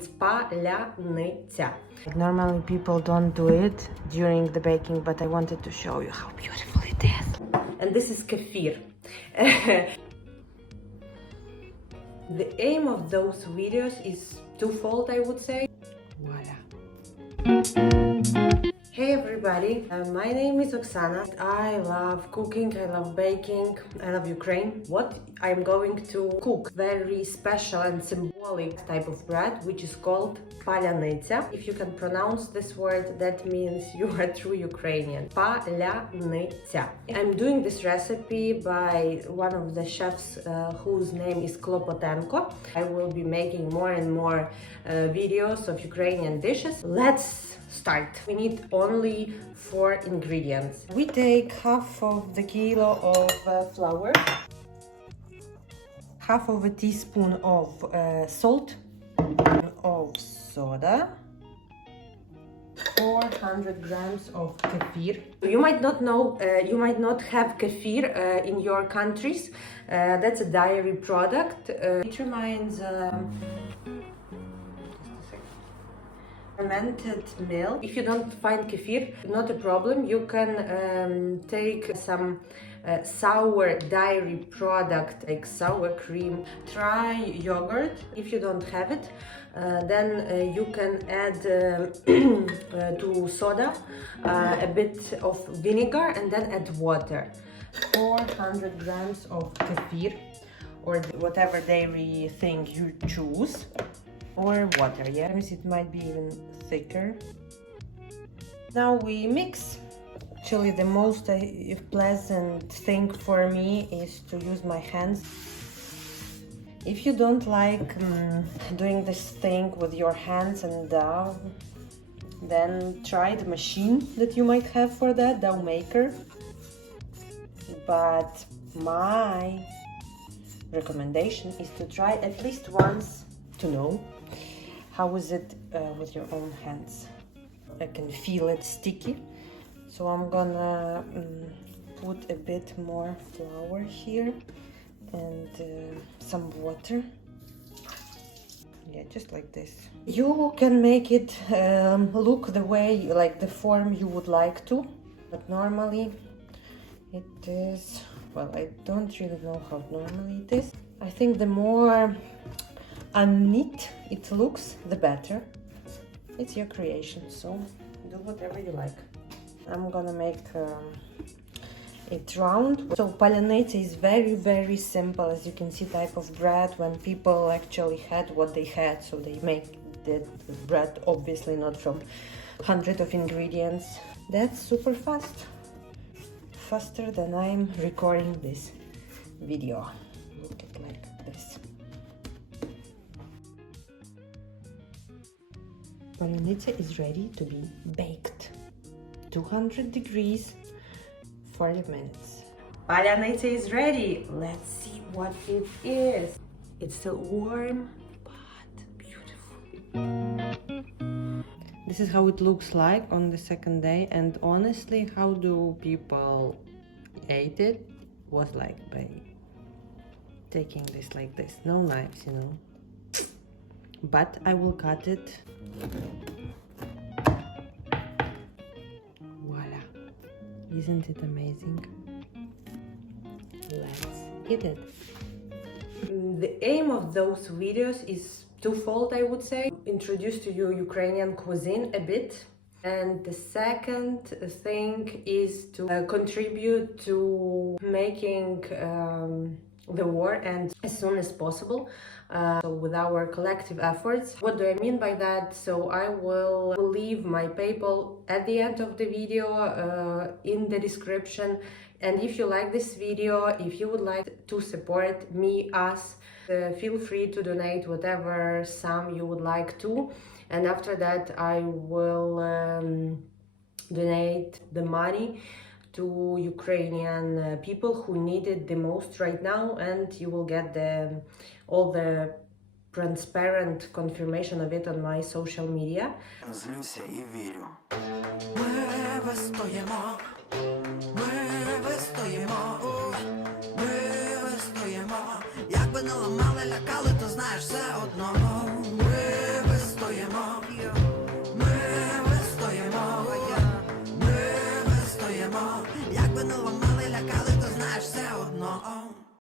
it's паляниця. Normally people don't do it during the baking, but I wanted to show you how beautiful it is. And this is kefir. The aim of those videos is twofold, I would say. Voila. Hey everybody, my name is Oksana. I love cooking, I love baking, I love Ukraine. What I'm going to cook, very special and symbolic type of bread, which is called паляниця. If you can pronounce this word, that means you are true Ukrainian. Паляниця. I'm doing this recipe by one of the chefs whose name is Klopotenko. I will be making more and more videos of Ukrainian dishes. Let's start. We need only 4 ingredients. We take half of the kilo of flour, half of a teaspoon of salt, of soda, 400 grams of kefir. You might not know, you might not have kefir in your countries. That's a dairy product. It reminds fermented milk. If you don't find kefir, not a problem. You can take some sour dairy product like sour cream. Try yogurt. If you don't have it, then you can add to soda a bit of vinegar and then add water. 400 grams of kefir or whatever dairy thing you choose. Or water, yeah, it might be even thicker. Now we mix. Actually, the most pleasant thing for me is to use my hands. If you don't like doing this thing with your hands and dough, then try the machine that you might have for that, dough maker. But my recommendation is to try at least once to know how is it with your own hands. I can feel it sticky, so I'm gonna put a bit more flour here and some water. Yeah, just like this. You can make it look the way, like the form you would like to, but normally it is, well, I don't really know how normally it is. I think the more unneat it looks, the better. It's your creation, so do whatever you like. I'm gonna make it round. So паляниці is very simple, as you can see, type of bread when people actually had what they had, so they make the bread obviously not from hundreds of ingredients. That's super fast, faster than I'm recording this video. Look at like this. Palanica is ready to be baked. 200 degrees, 40 minutes. Palanica is ready. Let's see what it is. It's still warm, but beautiful. This is how it looks like on the second day, and honestly, how do people ate it was like by taking this like this. No knives, you know. But I will cut it. Voila. Isn't it amazing? Let's eat it. The aim of those videos is twofold, I would say. Introduce to you Ukrainian cuisine a bit. And the second thing is to contribute to making the war end as soon as possible, with our collective efforts. What do I mean by that? So I will leave my PayPal at the end of the video, in the description. And if you like this video, if you would like to support me, us, feel free to donate whatever sum you would like to. And after that, I will donate the money to Ukrainian people who need it the most right now, and you will get all the transparent confirmation of it on my social media. Злюся і вірю. Ми вистоїмо, ми вистоїмо. Якби не ламали, лякали, то знаєш все одно.